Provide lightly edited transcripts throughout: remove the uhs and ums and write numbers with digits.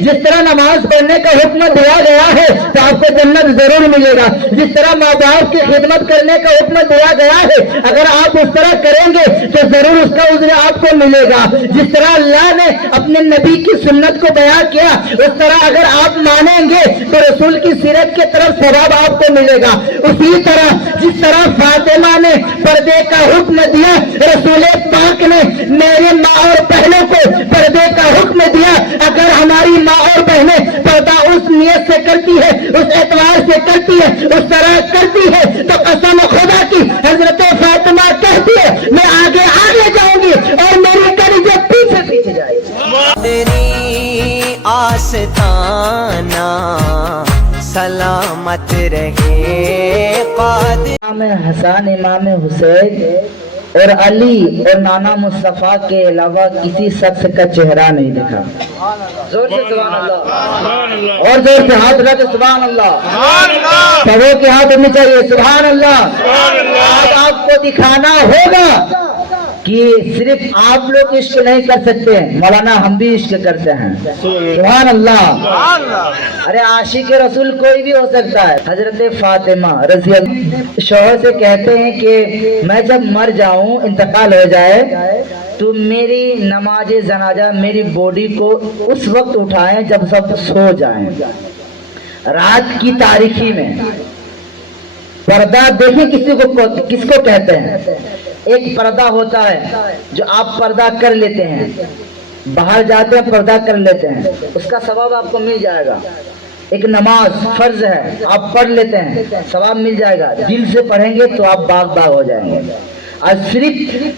جس طرح نماز پڑھنے کا حکم دیا گیا ہے تو آپ کو جنت ضرور ملے گا. جس طرح ماں باپ کی خدمت کرنے کا حکم دیا گیا ہے اگر آپ اس طرح کریں گے تو ضرور اس کا اجر آپ کو ملے گا. جس طرح اللہ نے اپنے نبی کی سنت کو بیان کیا اس طرح اگر آپ مانیں گے تو رسول کی سیرت کی طرف ثواب آپ کو ملے گا. اسی طرح جس طرح فاطمہ نے پردے کا حکم دیا رسول پاک نے میرے ماں اور بہنوں کو پردے کا حکم دیا. اگر ہماری ماں اور بہنیں پردہ اس نیت سے کرتی ہے اس اعتبار سے کرتی ہے اس طرح کرتی ہے تو قسم خدا کی حضرت فاطمہ کہتی ہے میں آگے آگے جاؤں گی اور میری کلیجے پیچھے پیچھے جائے گی. تیری آستانہ سلامت رہے قادر. امام حسن امام حسین اور علی اور نانا مصطفیٰ کے علاوہ کسی شخص کا چہرہ نہیں دکھا. زور سے سبحان اللہ اور زور سے ہاتھ اٹھا کے سبحان اللہ. سبوں کے ہاتھ اٹھنے چاہیے سبحان اللہ. اب آپ کو دکھانا ہوگا کہ صرف آپ لوگ عشق نہیں کر سکتے ہیں مولانا ہم بھی عشق کرتے ہیں. سبحان اللہ. ارے عاشق رسول کوئی بھی ہو سکتا ہے. حضرت فاطمہ رضی اللہ شوہر سے کہتے ہیں کہ میں جب مر جاؤں انتقال ہو جائے تو میری نماز جنازہ میری باڈی کو اس وقت اٹھائیں جب سب سو جائیں رات کی تاریکی میں. پردہ دیکھیں کس کو کہتے ہیں. ایک پردہ ہوتا ہے جو آپ پردہ کر لیتے ہیں باہر جاتے ہیں پردہ کر لیتے ہیں اس کا ثواب آپ کو مل جائے گا. ایک نماز فرض ہے آپ پڑھ لیتے ہیں ثواب مل جائے گا. دل سے پڑھیں گے تو آپ باغ باغ ہو جائیں گے. اور صرف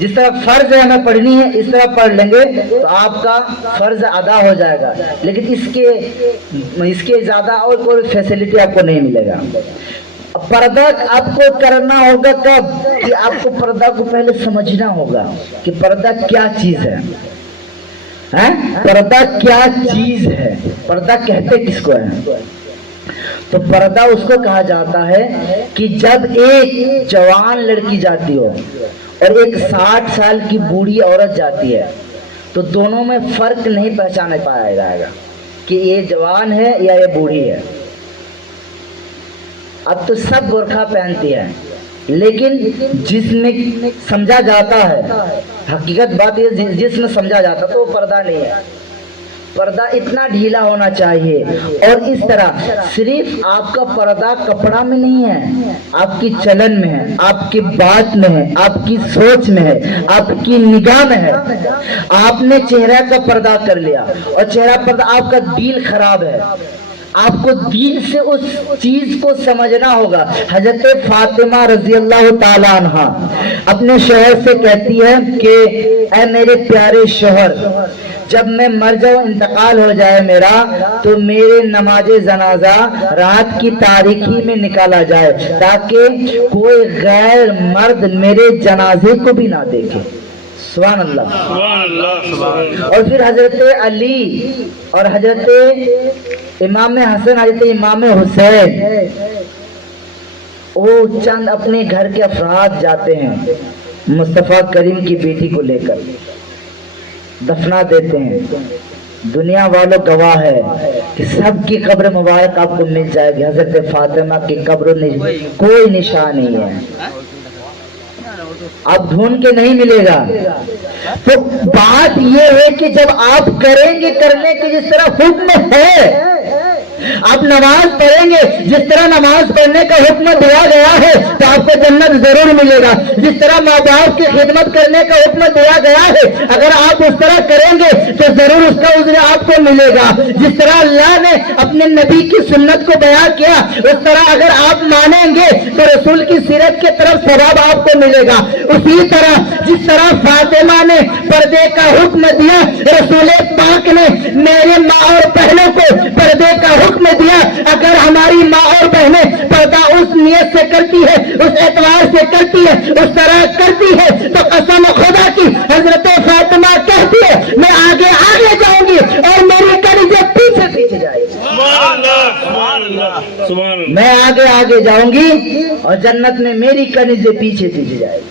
جس طرح فرض ہے ہمیں پڑھنی ہے اس طرح پڑھ لیں گے تو آپ کا فرض ادا ہو جائے گا. لیکن اس کے زیادہ اور کوئی فیسلٹی آپ کو نہیں ملے گا. پردہ آپ کو کرنا ہوگا کب کہ آپ کو پردہ کو پہلے سمجھنا ہوگا کہ پردہ کیا چیز ہے. پردہ کیا چیز ہے. پردہ کہتے کس کو ہے. تو پردہ اس کو کہا جاتا ہے کہ جب ایک جوان لڑکی جاتی ہو اور ایک 60 سال کی بوڑھی عورت جاتی ہے تو دونوں میں فرق نہیں پہچانا پایا جائے گا کہ یہ جوان ہے یا یہ بوڑھی ہے. اب تو سب برقع پہنتی ہے لیکن جس میں سمجھا جاتا ہے حقیقت بات یہ جس میں سمجھا جاتا تو وہ پردہ نہیں ہے. پردہ اتنا ڈھیلا ہونا چاہیے. اور اس طرح صرف آپ کا پردہ کپڑا میں نہیں ہے آپ کی چلن میں ہے آپ کی بات میں ہے آپ کی سوچ میں ہے آپ کی نگاہ میں ہے. آپ نے چہرہ کا پردہ کر لیا اور چہرہ پردہ آپ کا دل خراب ہے. آپ کو دل سے اس چیز کو سمجھنا ہوگا. حضرت فاطمہ رضی اللہ تعالیٰ عنہ اپنے شوہر سے کہتی ہے کہ اے میرے پیارے شوہر جب میں مر جاؤں انتقال ہو جائے میرا تو میرے نماز جنازہ رات کی تاریکی میں نکالا جائے تاکہ کوئی غیر مرد میرے جنازے کو بھی نہ دیکھے. سبحان اللہ. اور پھر حضرت علی اور حضرت امام حسن حضرت امام حسین وہ چند اپنے گھر کے افراد جاتے ہیں مصطفیٰ کریم کی بیٹی کو لے کر دفنا دیتے ہیں. دنیا والوں گواہ ہے کہ سب کی قبر مبارک آپ کو مل جائے گی. حضرت فاطمہ کی قبر کوئی نشان نہیں ہے آپ ڈھونڈ کے نہیں ملے گا. تو بات یہ ہے کہ جب آپ کریں گے کرنے کے جس طرح حکم ہے آپ نماز پڑھیں گے جس طرح نماز پڑھنے کا حکم دیا گیا ہے تو آپ کو جنت ضرور ملے گا. جس طرح ماں باپ کی خدمت کرنے کا حکم دیا گیا ہے اگر آپ اس طرح کریں گے تو ضرور اس کا اجر آپ کو ملے گا. جس طرح اللہ نے اپنے نبی کی سنت کو بیان کیا اس طرح اگر آپ مانیں گے تو رسول کی سیرت کی طرف ثواب آپ کو ملے گا. اسی طرح جس طرح فاطمہ نے پردے کا حکم دیا رسول پاک نے میرے ماں اور بہنوں کو پردے کا حکم دیا. اگر ہماری ماں اور بہنیں پردہ اس نیت سے کرتی ہے اس اعتبار سے کرتی ہے اس طرح کرتی ہے تو قسم خدا کی حضرت فاطمہ کہتی ہے میں آگے آگے جاؤں گی اور میری کلیجے پیچھے پیچھے جائے گی. میں آگے آگے جاؤں گی اور جنت میں میری کلیجے پیچھے پیچھے جائے گی.